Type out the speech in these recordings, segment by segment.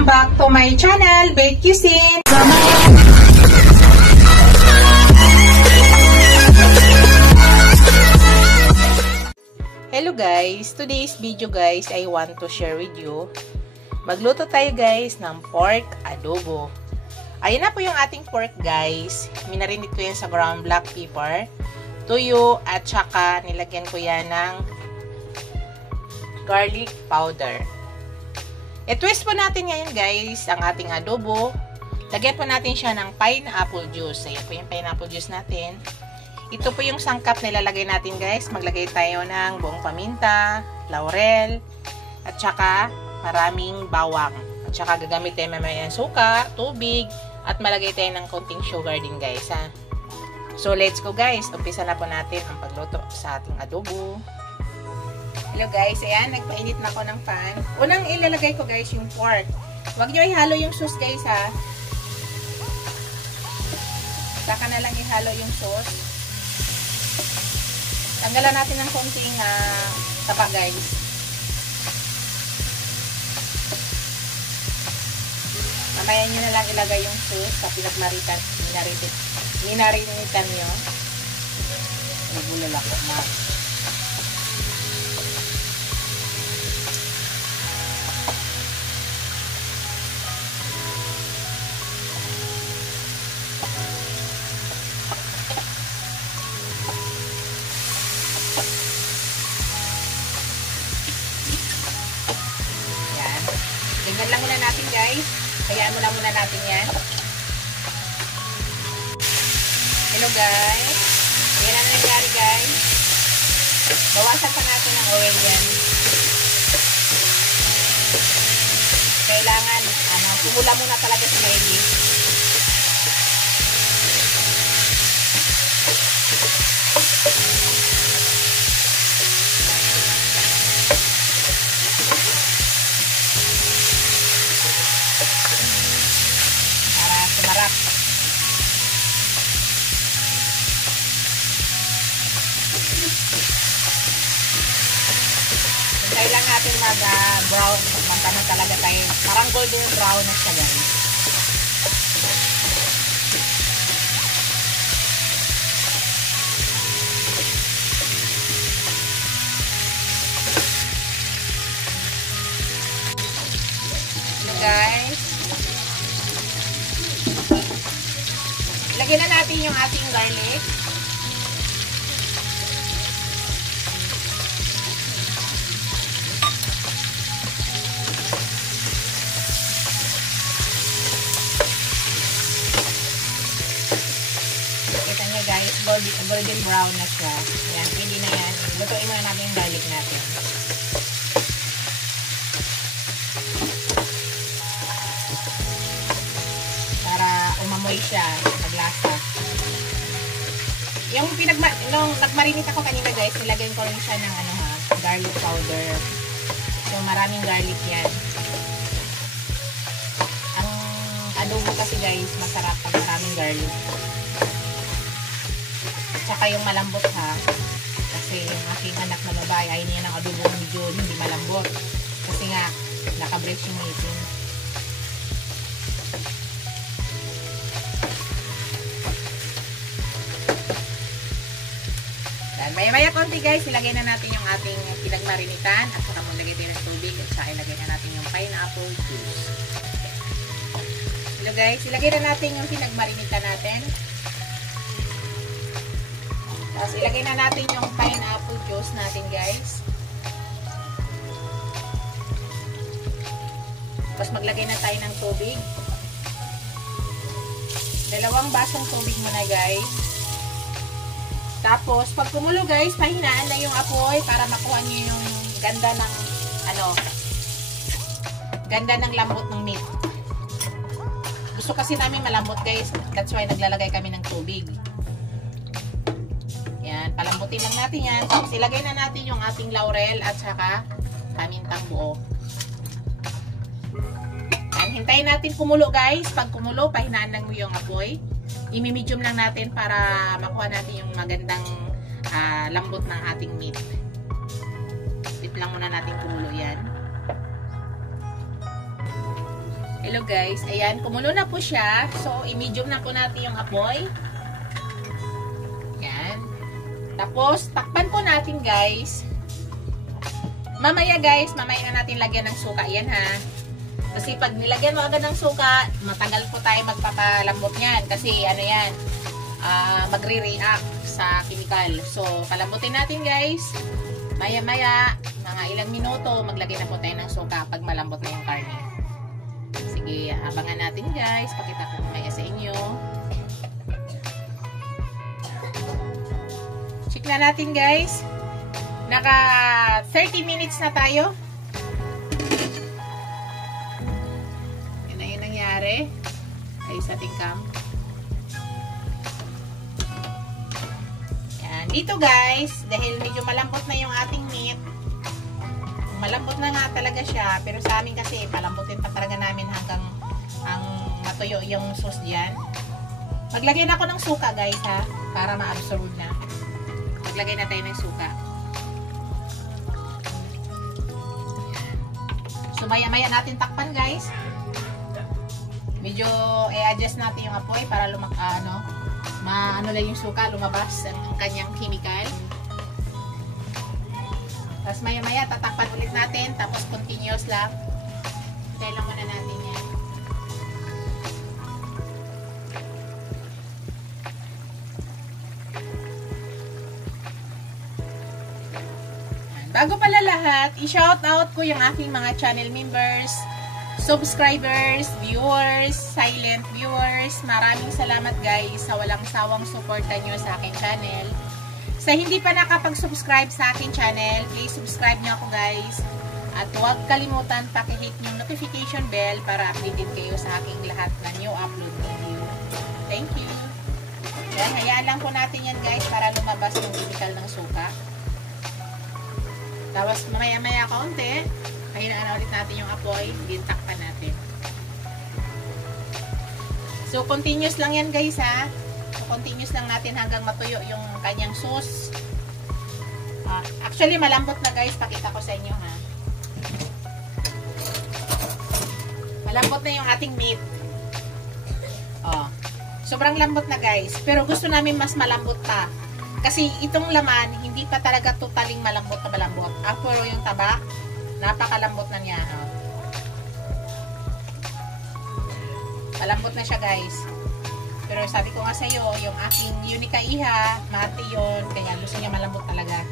Welcome back to my channel, Bake Cuisine. Hello guys, today's video guys, I want to share with you. Magluto tayo guys ng pork adobo. Ayan na po yung ating pork guys. Minarinate ko yan sa ground black pepper, tuyo, at saka nilagyan ko yan ng garlic powder. I-twist po natin ngayon guys ang ating adobo. Lagyan po natin siya ng pineapple juice. Ayan po yung pineapple juice natin. Ito po yung sangkap na ilalagay natin guys. Maglagay tayo ng buong paminta, laurel, at saka maraming bawang. At saka gagamit tayo mamaya ng suka, tubig, at malagay tayo ng konting sugar din guys ha. So let's go guys. Umpisa na po natin ang pagluto sa ating adobo. Hello guys, ayan, nagpainit na ako ng pan. Unang ilalagay ko guys yung pork. Huwag nyo ihalo yung sauce guys ha. Saka na lang ihalo yung sauce. Tanggalan natin ng konting tapa guys. Mamaya nyo na lang ilagay yung sauce sa minarinitan nyo. Nagulol ako ma. Tingnan lang muna natin guys. Hayaan mo lang muna natin yan. Hello guys. Yan ang nangyari guys. Bawasan pa natin ang oil yan. Kailangan, kumula muna talaga sa maigi. Marap. Kailangan natin mag-brown. Magkano talaga tayo. Parang golden brown na siya guys. Guys. Lagyan na natin yung ating garlic. Kita nyo guys, golden brown na siya. Yan, pwede na yan. Lutuin muna natin yung garlic natin. Para umamoy siya. Lasa. Yung nung nagmarinate ako kanina guys, nilagyan ko rin siya ng garlic powder. So maraming garlic yan. Ang adobo kasi guys, masarap pag maraming garlic. Tsaka yung malambot ha. Kasi yung aking anak na babae, ayaw niya ng adobo medyo hindi malambot. Kasi nga, naka-breast yung ngipin. Maya-maya konti guys, ilagay na natin yung ating pinagmarinitan at saka maglagay tayo ng tubig at saka ilagay na natin yung pineapple juice. Hello guys, ilagay na natin yung pinagmarinitan natin. Tapos ilagay na natin yung pineapple juice natin guys. Tapos maglagay na tayo ng tubig. 2 basong tubig muna guys. Tapos, pag kumulo guys, pahinaan na yung apoy para makuha niyo yung ganda ng, ganda ng lambot ng meat. Gusto kasi namin malambot guys. That's why naglalagay kami ng tubig. Yan, palambutin lang natin yan. Tapos, ilagay na natin yung ating laurel at saka pamintang buo. Yan, hintayin natin kumulo guys. Pag kumulo, pahinaan lang mo yung apoy. I-medium lang natin para makuha natin yung magandang lambot ng ating meat. Wait lang muna natin kumulo yan. Hello guys, ayan, kumulo na po siya. So, i-medium na po natin yung apoy. Ayan. Tapos, takpan po natin guys. Mamaya guys, mamaya na natin lagyan ng suka. Yan ha. Kasi pag nilagyan mo agad ng suka, matagal po tayo magpapalambot yan. Kasi ano yan, magre-react sa chemical. So, palambutin natin guys. Maya-maya, mga ilang minuto, maglagay na po tayo ng suka pag malambot na yung karne. Sige, abangan natin guys. Pakita ko mamaya sa inyo. Check na natin guys. Naka 30 minutes na tayo. Yun na yung nangyari. Ay sa tingkam. Dito guys, dahil medyo malambot na yung ating meat, malambot na nga talaga siya, pero sa amin kasi palambutin pa talaga namin hanggang matuyo yung sauce dyan. Maglagay na ako ng suka guys ha, para ma-absorb na. Maglagay na tayo ng suka. So maya-maya natin takpan guys. Medyo i-adjust natin yung apoy para maano lang yung suka, lumabas ang kanyang chemical. Tapos maya-maya tatakpan ulit natin, tapos continuous lang. Tayo lang muna natin yan. Bago pala lahat, i-shout out ko yung aking mga channel members, subscribers, viewers, silent viewers. Maraming salamat guys sa walang sawang suporta nyo sa aking channel. Sa hindi pa nakapag-subscribe sa aking channel, please subscribe nyo ako guys. At huwag kalimutan paki-hit yung notification bell para updated kayo sa aking lahat na new upload video. Thank you. Yan, hayaan lang po natin yan guys para lumabas yung chemical ng suka. Tapos mamaya-maya kaunti, hayaan ulit natin yung apoy, gintakpan natin. So, continuous lang yan guys ha. So, continuous lang natin hanggang matuyo yung kanyang sauce. Actually, malambot na guys. Pakita ko sa inyo ha. Malambot na yung ating meat. Sobrang lambot na guys. Pero gusto namin mas malambot pa. Kasi itong laman, hindi pa talaga totaling malambot na malambot. Pero yung tabak, napakalambot na niya. Malambot na siya guys. Pero sabi ko nga sa iyo, yung aking Unica Iha, mati yun. Kaya gusto niya malambot talaga.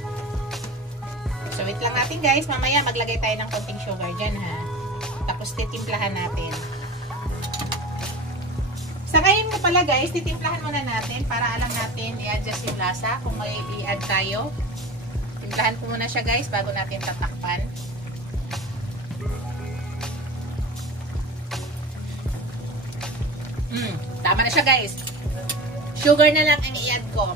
So wait lang natin guys. Mamaya maglagay tayo ng konting sugar dyan ha. Tapos titimplahan natin. Sa ngayon ko pala guys, titimplahan muna natin para alam natin i-adjust yung lasa kung may i-add tayo. Timplahan ko muna siya guys bago natin tatakpan. Tama na siya guys. Sugar na lang ang i-add ko.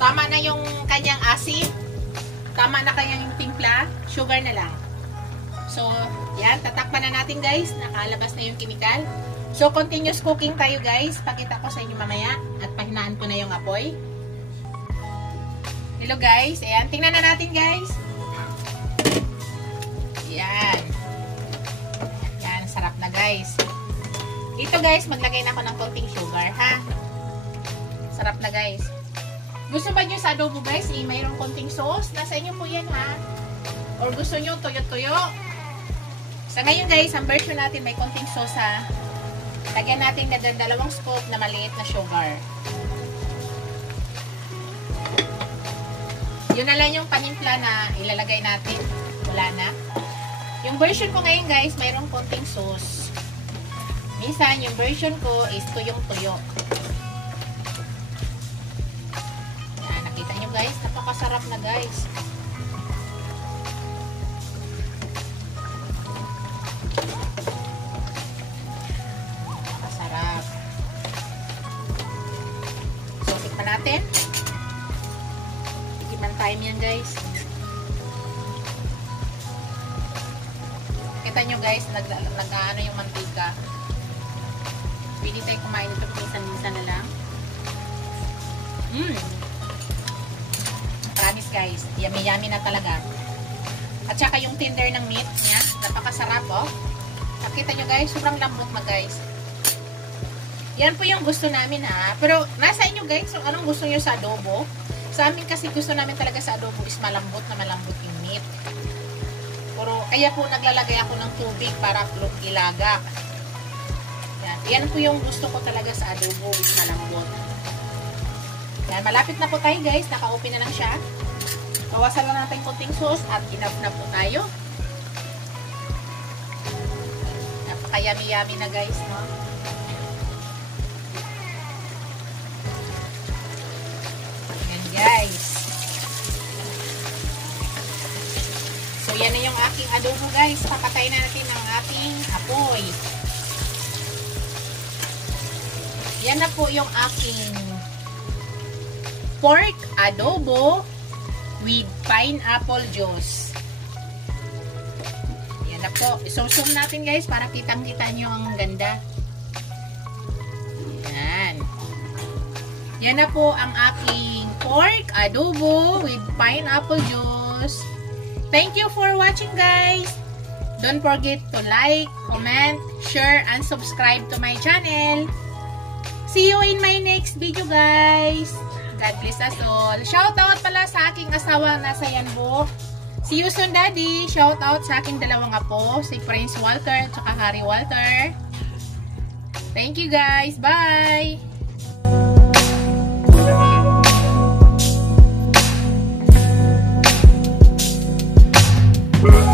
Tama na yung kanyang asin. Tama na kanyang timpla. Sugar na lang. So, yan. Tatakpan na natin guys. Nakalabas na yung chemical. So, continuous cooking tayo guys. Pakita ko sa inyo mamaya. At pahinaan ko na yung apoy. Hello guys. Ayan. Tingnan na natin guys. Yan. Yan. Sarap na guys. Dito guys, maglagay na ako ng konting sugar ha. Sarap na guys. Gusto ba nyo sa adobo guys, mayroong konting sauce? Nasa inyo po yan ha. Or gusto nyo tuyo-tuyo? Sa ngayon guys, ang version natin may konting sauce ha. Lagyan natin na 2 scoop na maliit na sugar. Yun na lang yung panimpla na ilalagay natin. Wala na. Yung version ko ngayon guys, mayroong konting sauce. Minsan, yung version ko is tuyong-tuyo. Yan, nakita nyo guys, napakasarap na guys. Napakasarap. So, tikman natin. Tikman time yan guys. Kita nyo guys, nag-ano yung mantika. Pwede tayo kumain ito minsan-minsan na lang. Promise guys, yummy-yummy na talaga. At saka yung tender ng meat niya, napakasarap oh. Nakita nyo guys, sobrang lambot na guys. Yan po yung gusto namin ha. Pero nasa inyo guys, kung anong gusto nyo sa adobo. Sa amin kasi gusto namin talaga sa adobo is malambot yung meat. Pero kaya po naglalagay ako ng tubig para ilaga. Yan po yung gusto ko talaga sa adobo is malambot. Yan, malapit na po tayo guys. Naka-open na lang siya. Bawasan lang natin konting sauce at enough na po tayo. Napaka-yummy-yummy na guys, no? Guys. So, yan na yung aking adobo guys. Papatay na natin ang ating apoy. Yan na po yung aking pork adobo with pineapple juice. Yan na po. So-zoom natin guys para kitang-kita nyo ang ganda. Yan. Yan na po ang aking pork adobo with pineapple juice. Thank you for watching guys. Don't forget to like, comment, share, and subscribe to my channel. See you in my next video guys. God bless us all. Shout out pala sa aking asawa nasa Yanbo. See you soon daddy. Shout out sa aking dalawang apo, si Prince Walter at saka Harry Walter. Thank you guys. Bye. Bye.